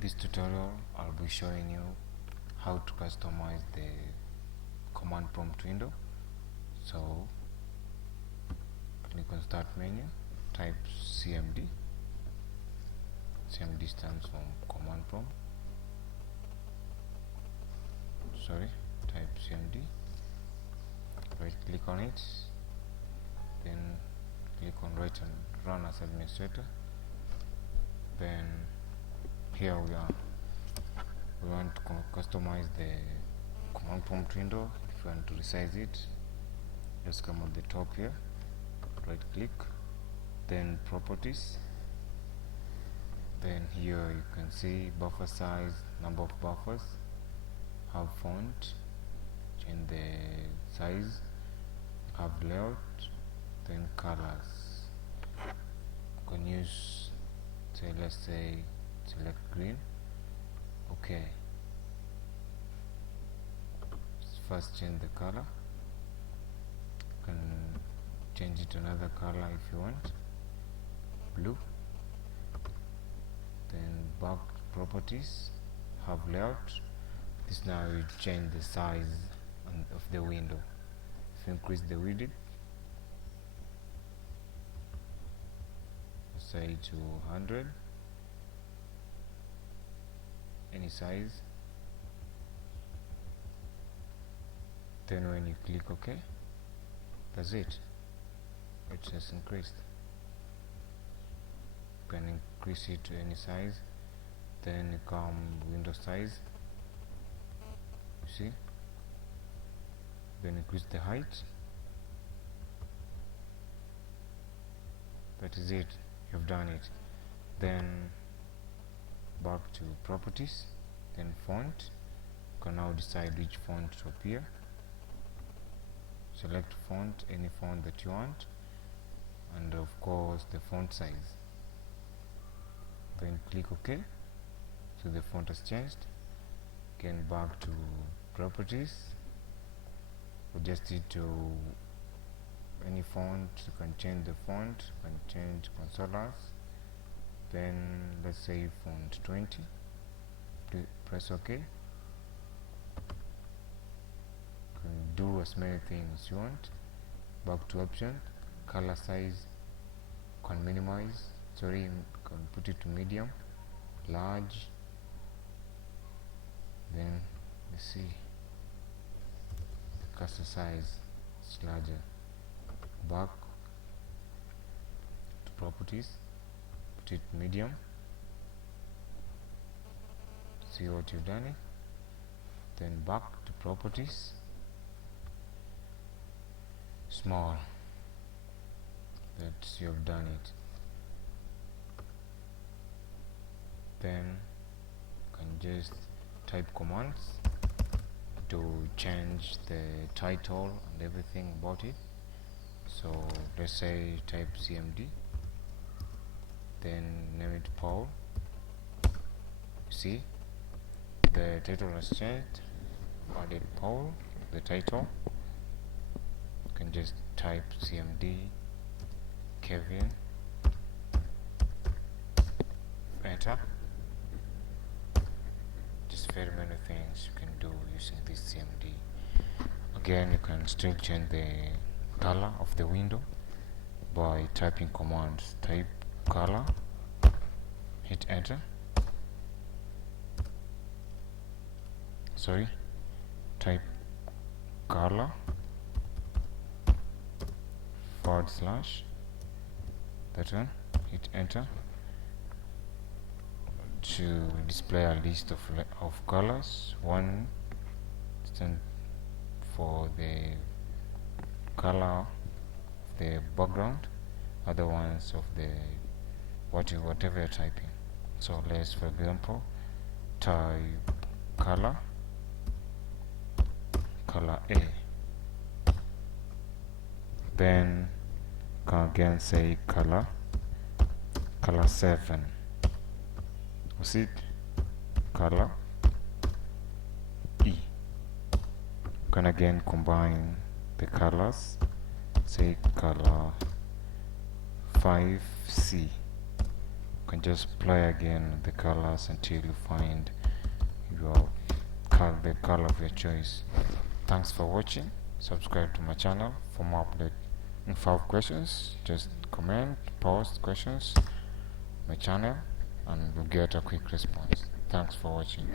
this tutorial I'll be showing you how to customize the command prompt window. So click on start menu, type CMD. CMD stands for command prompt. Type CMD, right click on it, then click on write and run as administrator. Then here we want to customize the command prompt window. If you want to resize it, just come on the top here, right click, then properties. Then here you can see buffer size, number of buffers, have font, change the size, have layout, then colors. You can use, let's say select green. Okay, first change the color. You can change it to another color if you want, blue. Then back properties, have layout. This now you change the size of the window. If you increase the width, say to 100, any size. Then when you click OK, that's it. It has increased. You can increase it to any size. Then you come window size. You see? Then increase the height. That is it. You've done it. Then back to properties, then font. You can now decide which font to appear. Select font, any font that you want, and of course the font size. Then click OK. So the font has changed. Again back to properties, adjust it to any font. You can change the font, you can change consoles. Then let's say font 20. Press OK. You can do as many things you want. Back to option, color size, you can minimize, you can put it to medium, large. Then let's see, cursor size is larger. Back to properties, put it medium. See what you've done it. Then back to properties, small. That you've done it. Then you can just type commands to change the title and everything about it. So let's say type CMD, then name it Paul. See, the title has changed. Added Paul, the title. You can just type CMD Kevin, enter. Just very many things you can do using this CMD. Again, you can still change the color of the window by typing commands. Type color, hit enter. Type color / that one, hit enter to display a list of colors. One stand for the color of the background, other ones of the whatever you're typing. So let's, for example, type color A. Then can again say color 7. See it? Color E. Can again combine the colors, say color 5C. can just play again the colors until you find the color of your choice. Thanks for watching. Subscribe to my channel for more updates. If you have questions, just comment, post questions my channel, and we'll get a quick response. Thanks for watching.